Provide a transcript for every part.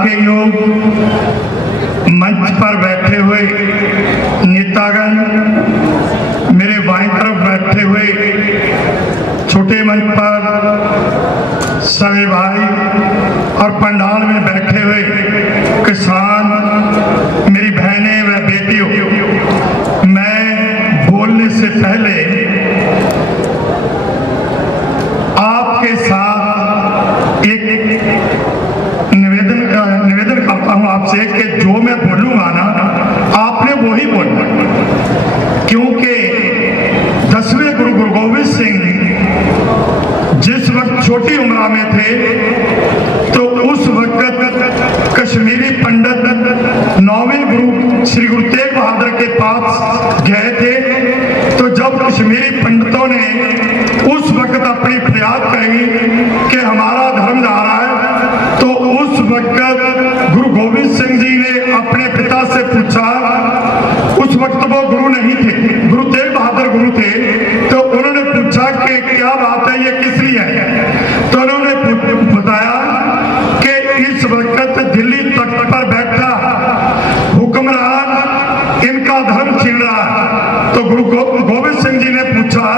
के योग मंच पर बैठे हुए नेतागण, मेरे बाईं तरफ बैठे हुए छोटे मंच पर सभी भाई और पंडाल में बैठे हुए किसान, मेरी बहनें व बेटियों, मैं बोलने से पहले आपके साथ एक निवेदन करता हूं आपसे कि जो मैं बोलूंगा ना, आपने वो ही बोलना, क्योंकि 10वें गुरु गोविंद सिंह जिस वक्त छोटी उम्र में थे तो उस वक्त कश्मीरी पंडित 9वें गुरु श्री गुरु तेग बहादुर के पास गए थे। तो जब कश्मीरी पंडितों ने उस वक्त अपनी फरियाद कही कि हमारा धर्म जा रहा है, तो उस वक्त गुरु गोविंद सिंह जी ने अपने पिता से पूछा, उस वक्त वो गुरु नहीं थे, गुरु तेग बहादुर गुरु थे, तो उन्होंने पूछा कि क्या बात है, ये किस लिए है? तो उन्होंने बताया कि इस वक्त दिल्ली तख्त पर बैठा हुक्मरान इनका धर्म छीन रहा है। तो गुरु गोविंद सिंह जी ने पूछा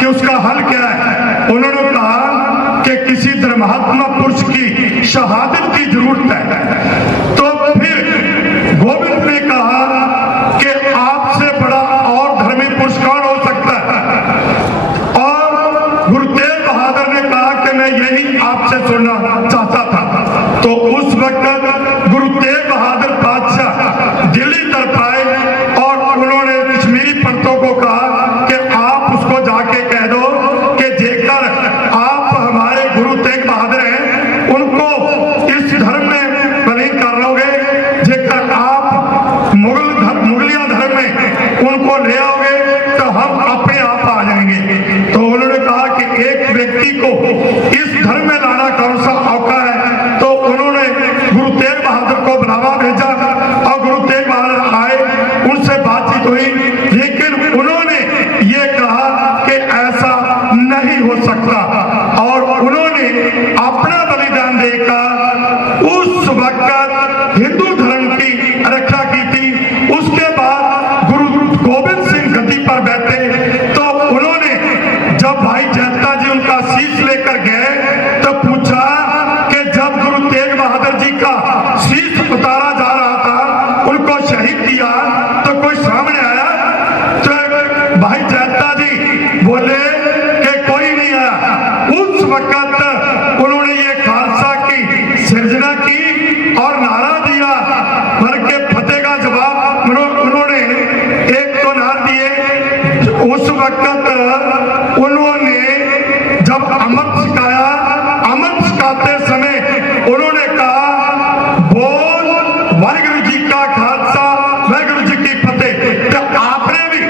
कि उसका हल क्या है? उन्होंने कहा कि किसी धर्मात्मा पुरुष की शहादत की जरूरत है। तो फिर गोविंद ने कहा कि आपसे बड़ा और धर्मी पुरुष कौन हो सकता है? और गुरु तेग बहादुर ने कहा कि मैं यही आपसे सुनना चाहता था। तो उस वक्त गुरु तेग बहादुर बादशाह दिल्ली तरफ आए और उन्होंने कश्मीरी पंडितों को कहा कि आप उसको जाके कह दो कि जेकर आप हमारे गुरु तेग बहादुर हैं, उनको इस धर्म में विलीन कर लोगे, जेकर आप मुगलिया धर्म में उनको ले आओगे तो हम अपने आप आ जाएंगे। तो उन्होंने कहा कि एक व्यक्ति को इस धर्म में लाना कौन सा औका है? तो उन्होंने गुरु तेग बहादुर को बुलावा भेजा और गुरु तेग बहादुर आए, उनसे बातचीत हुई, लेकिन उन्होंने ये कहा कि ऐसा नहीं हो सकता और उन्होंने अपना बलिदान देकर उस वक्त हिंदू धर्म की रक्षा की थी। उसके बाद गुरु गोविंद सिंह गद्दी पर बैठे तो उन्होंने, जब भाई जैता जी उनका शीश लेकर गए तो पूछा कि जब गुरु तेग बहादुर जी का शीश उतारा जा रहा था, उनको शहीद किया, तो कोई सामने आया? तो भाई जैता जी बोले कि कोई नहीं आया। उस वक्त उन्होंने ये खालसा की सृजना की और नारा दिया, भर के फतेह का जवाब उन्होंने एक तो नारा दिए। उस वक्त उन्होंने जब अमृत सिखाया, अमृत सिखाते समय उन्होंने कहा, बोल वाहिगुरु जी का खालसा वाहिगुरु जी की फतेह। तो आपने भी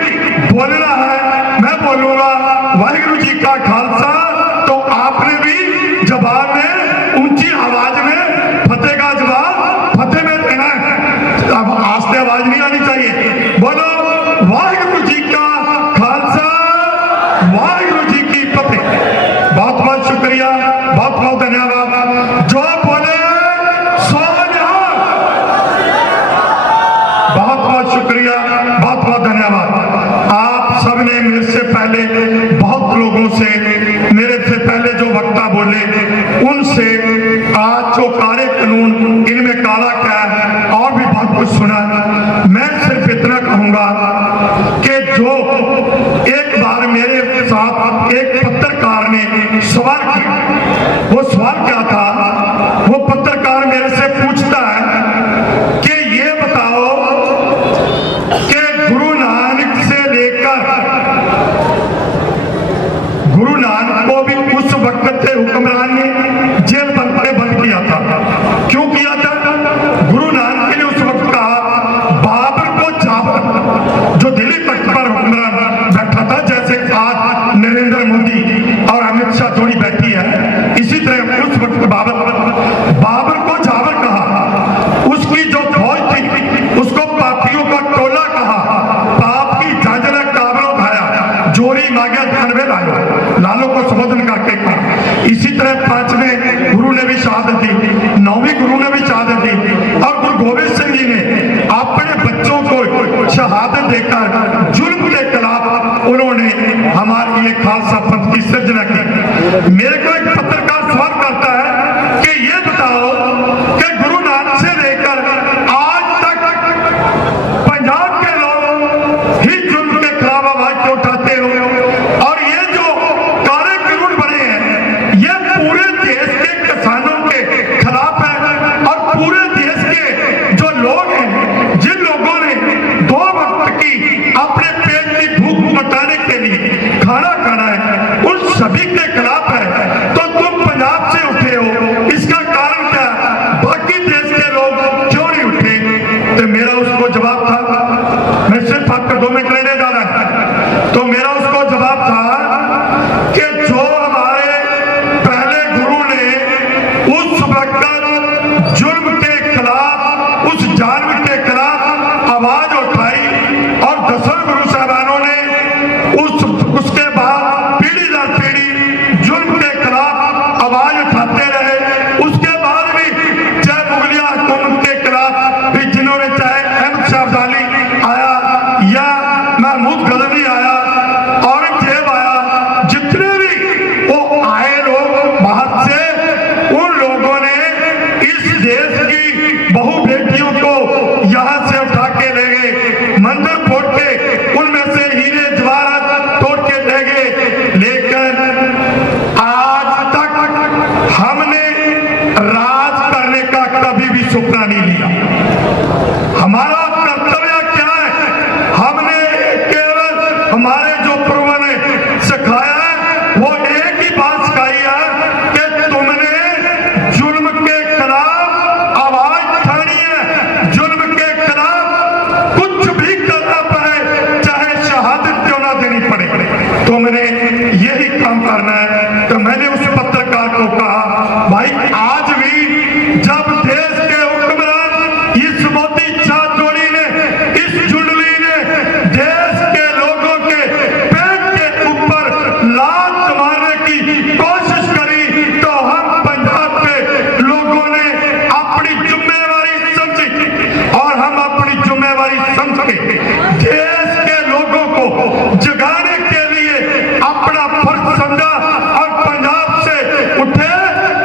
बोलना है, मैं बोलूंगा वाहिगुरु जी का खालसा, तो आपने भी जवाब में ऊंची आवाज में फतेह का जवाब फतेह में देना है। अब आस्ते आवाज नहीं आनी चाहिए। बोलो वाहिगुरु जी का खालसा वाहिगुरु जी की फतेह। बहुत बहुत शुक्रिया, बहुत बहुत धन्यवाद। जो बोले सो निहाल। बहुत बहुत शुक्रिया, बहुत बहुत धन्यवाद। आप सबने मेरे से पहले बहुत लोगों से, मेरे से पहले जो वक्ता बोले उनसे आज जो काले कानून इनमें काला क्या है और भी बहुत कुछ सुना। मैं सिर्फ इतना कहूंगा कि जो एक बार मेरे साथ एक पत्रकार ने सवाल किया, वो सवाल क्या था? वो पत्रकार मेरे से पूछता है कि ये बताओ कि गुरु नानक से लेकर गुरु नानक को भी उस वक्त थे हुक्मरान ने जेल बंद किया था। क्यों किया था? गुरु नानक ने उस वक्त कहा, बाबर को जाबर, जो दिल्ली तख्त पर हुक्मरान बैठा था, जैसे आज नरेंद्र मोदी और अमित शाह जोड़ी बैठी है, इसी तरह उस वक्त बाबर को जाबर कहा। उसकी जो फौज थी उसको पापियों का टोला कहा। पाप की झांझला काबरों खाया, जोरी मांगे धनवे लायो, लालों को संबोधन करके कहा। इसी तरह 5वें गुरु ने भी शहादत दी, 9वीं गुरु ने भी शहादत दी। देकर जुल्म के खिलाफ उन्होंने हमारे ये खालसा पंथ की सृजना की। मेरे को एक पत्रकार सवाल करता है कि ये बताओ कि गुरु नानक से लेकर आज तक पंजाब के लोग ही जुल्म के खिलाफ आवाज क्यों उठाते हो? और ये जो काले कानून बने हैं ये पूरे देश के किसानों के खिलाफ है और पूरे देश के जो लोग हैं, जिन लोगों ने 2 वक्त की अपने पेट की भूख मिटाने के लिए खाना खाना है, उन सभी के खिलाफ है। तो तुम पंजाब से उठे हो, इसका कारण क्या? बाकी देश के लोग क्यों नहीं उठे? तो मेरा उसको जवाब था, मैं सिर्फ आपको 2 मिनट लेने जा रहा है, तो मेरा उसको जवाब था कि जो हमारे पहले गुरु ने उस वक्त जुल्म के खिलाफ, उस जालिम के खिलाफ आवाज उठाई और 10 गुरु साहबानों ने उसके बाद पीढ़ी दर पीढ़ी जुल्म के खिलाफ आवाज उठाते रहे। उसके बाद भी चाहे मुगलिया हुकूमत के खिलाफ भी जिन्होंने, चाहे अहमद शाह अब्दाली आया या महमूद गजनवी आया, औरंगजेब आया, जितने भी वो आए लोग बाहर से, उन लोगों ने इस देश की बहु बेटियों को यहां से उठा के ले गए, मंदिर फोड़ के उनमें से हीरे जवाहरात तोड़ के ले गए। लेकिन आज तक हमने राज करने का कभी भी सपना नहीं लिया। हमारा कर्तव्य क्या है? हमने केवल हमारे जो पूर्वों ने सिखाया है वो एक ही बात सिखाई है कि तुमने जुल्म के खिलाफ आवाज उठानी है, जुल्म के खिलाफ कुछ भी करना पड़े, चाहे शहादत क्यों ना देनी पड़े, तुमने यही काम करना है। तो मैंने उस पत्रकार को कहा, भाई आज भी जब देश के हुक्मरान इस मोदी चाचोड़ी ने, इस जुड़ली ने देश के लोगों के पेट के ऊपर लात मारने की कोशिश करी, तो हम पंजाब के लोगों ने अपनी जिम्मेवारी समझी और हम अपनी जिम्मेवारी समझ के देश के लोगों को जगाने के लिए अपना फर्ज समझा और पंजाब से उठे,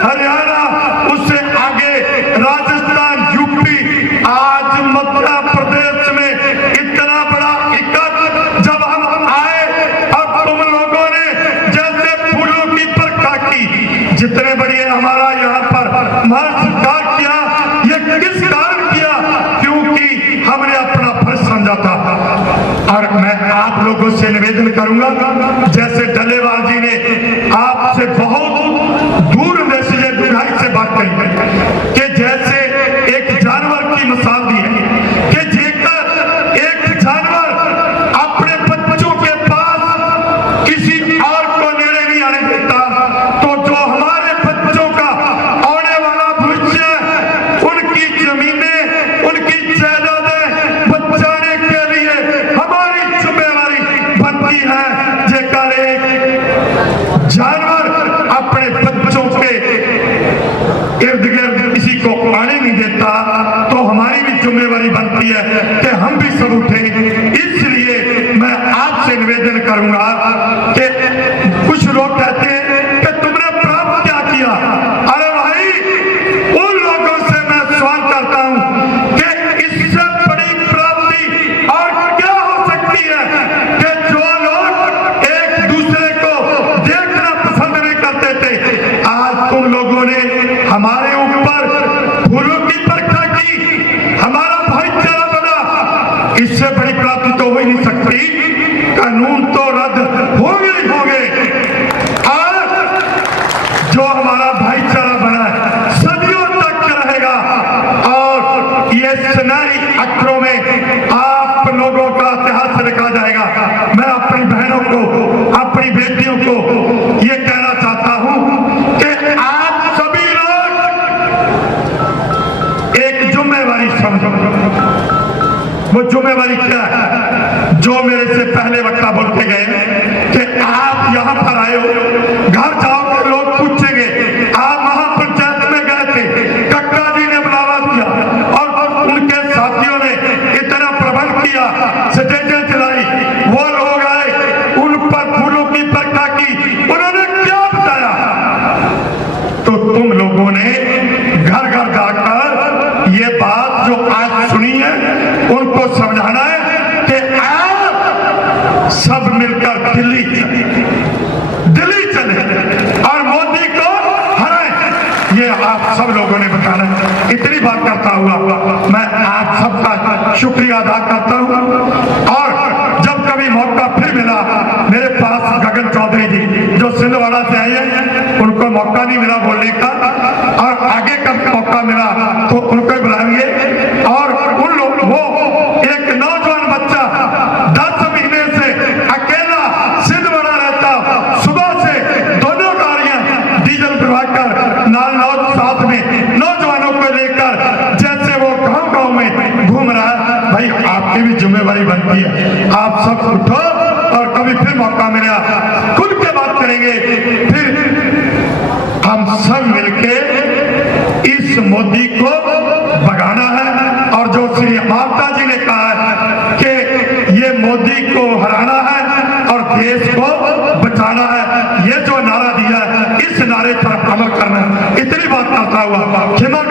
हरियाणा, उससे आगे राजस्थान, यूपी, आज मध्य प्रदेश में इतना बड़ा इकट्ठ जब हम आए और तुम लोगों ने जैसे फूलों की बरखा की, जितने बड़े हमारा यहाँ पर मान सत्कार किया, ये किस कारण किया? क्योंकि हमने अपना फर्ज समझा था। और मैं आप लोगों से निवेदन करूंगा, जैसे डल्लेवाल जी ने आपसे बहुत दूर से दुराई से बात करी कि जैसे एक जानवर की मिसाल दी है कि जेकर एक जानवर अपने बच्चों के पास किसी और को नेड़े नहीं आने देता, तो जो हमारे बच्चों का आने वाला भविष्य है, उनकी जमीनें, उनकी जायदादें बचाने के लिए हमारी जिम्मेवारी बनती है। जेकर एक जानवर अपने बच्चों के इर्द गिर्द किसी को आने नहीं देता, तो हमारी भी जिम्मेवारी बनती है कि हम भी सब उठे। इसलिए मैं आपसे निवेदन करूंगा कि कुछ लोग कहते हैं कि तुमने प्राप्त क्या किया? अरे भाई, उन लोगों से मैं सवाल करता हूं कि इससे बड़ी प्राप्ति और क्या हो सकती है कि जो लोग एक दूसरे को देखना पसंद नहीं करते थे, आज तुम लोगों ने हमारे ऊपर फूलों की बरखा की, हमारा भाईचारा बना। इससे बड़ी प्राप्ति तो हो ही नहीं सकती। कानून तो रद्द होंगे ही होंगे, और जो हमारा भाईचारा बना है सदियों तक रहेगा। और ये सुनहरी अक्षरों में आप लोगों का इतिहास लिखा जाएगा। मैं अपनी बहनों को, अपनी बेटियों को ये कहना चाहता हूं कि आप सभी लोग एक जिम्मेवारी समझो। वो जिम्मेवारी क्या है? जो मेरे से पहले वक्ता बोल के गए कि आप यहाँ पर आए हो, घर जाओगे लोग पूछेंगे आप महापंचायत में गए थे, कक्का जी ने बुलावा दिया और उनके साथियों ने इतना प्रबंध किया, स्टेज आप सब लोगों ने बताना। इतनी बात करता हुआ मैं आप सबका शुक्रिया अदा करता हूँ। और जब कभी मौका फिर मिला, मेरे पास गगन चौधरी जी जो छिंदवाड़ा से आए हैं, उनको मौका नहीं मिला बोलने का, और आगे का मौका मिला तो उनको बुलाएंगे। और उन लोग वो एक नौजवान बच्चा 10 महीने से अकेला छिंदवाड़ा रहता, सुबह से दोनों गाड़ियां डीजल भरवाकर नाल साथ में नौजवानों को लेकर जैसे वो गांव गांव में घूम रहा है। भाई आपकी भी जिम्मेवारी बनती है, आप सब उठो और कभी फिर मौका मिला खुल के बात करेंगे। फिर हम सब मिलके इस मोदी को भगाना है। और जो श्री माता जी ने कहा है कि ये मोदी को हराना है और देश को बचाना है, ये जो नारा दिया है इस नारे पर अमल करना है। इतनी बात करता हुआ क्षमा